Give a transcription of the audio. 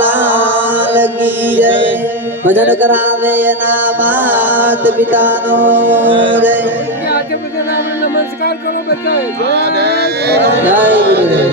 લાલ કી જય ભજન કરાવે એના માત પિતાનો જય. નમસ્કાર કરો બધા જય ગુરુદેવ.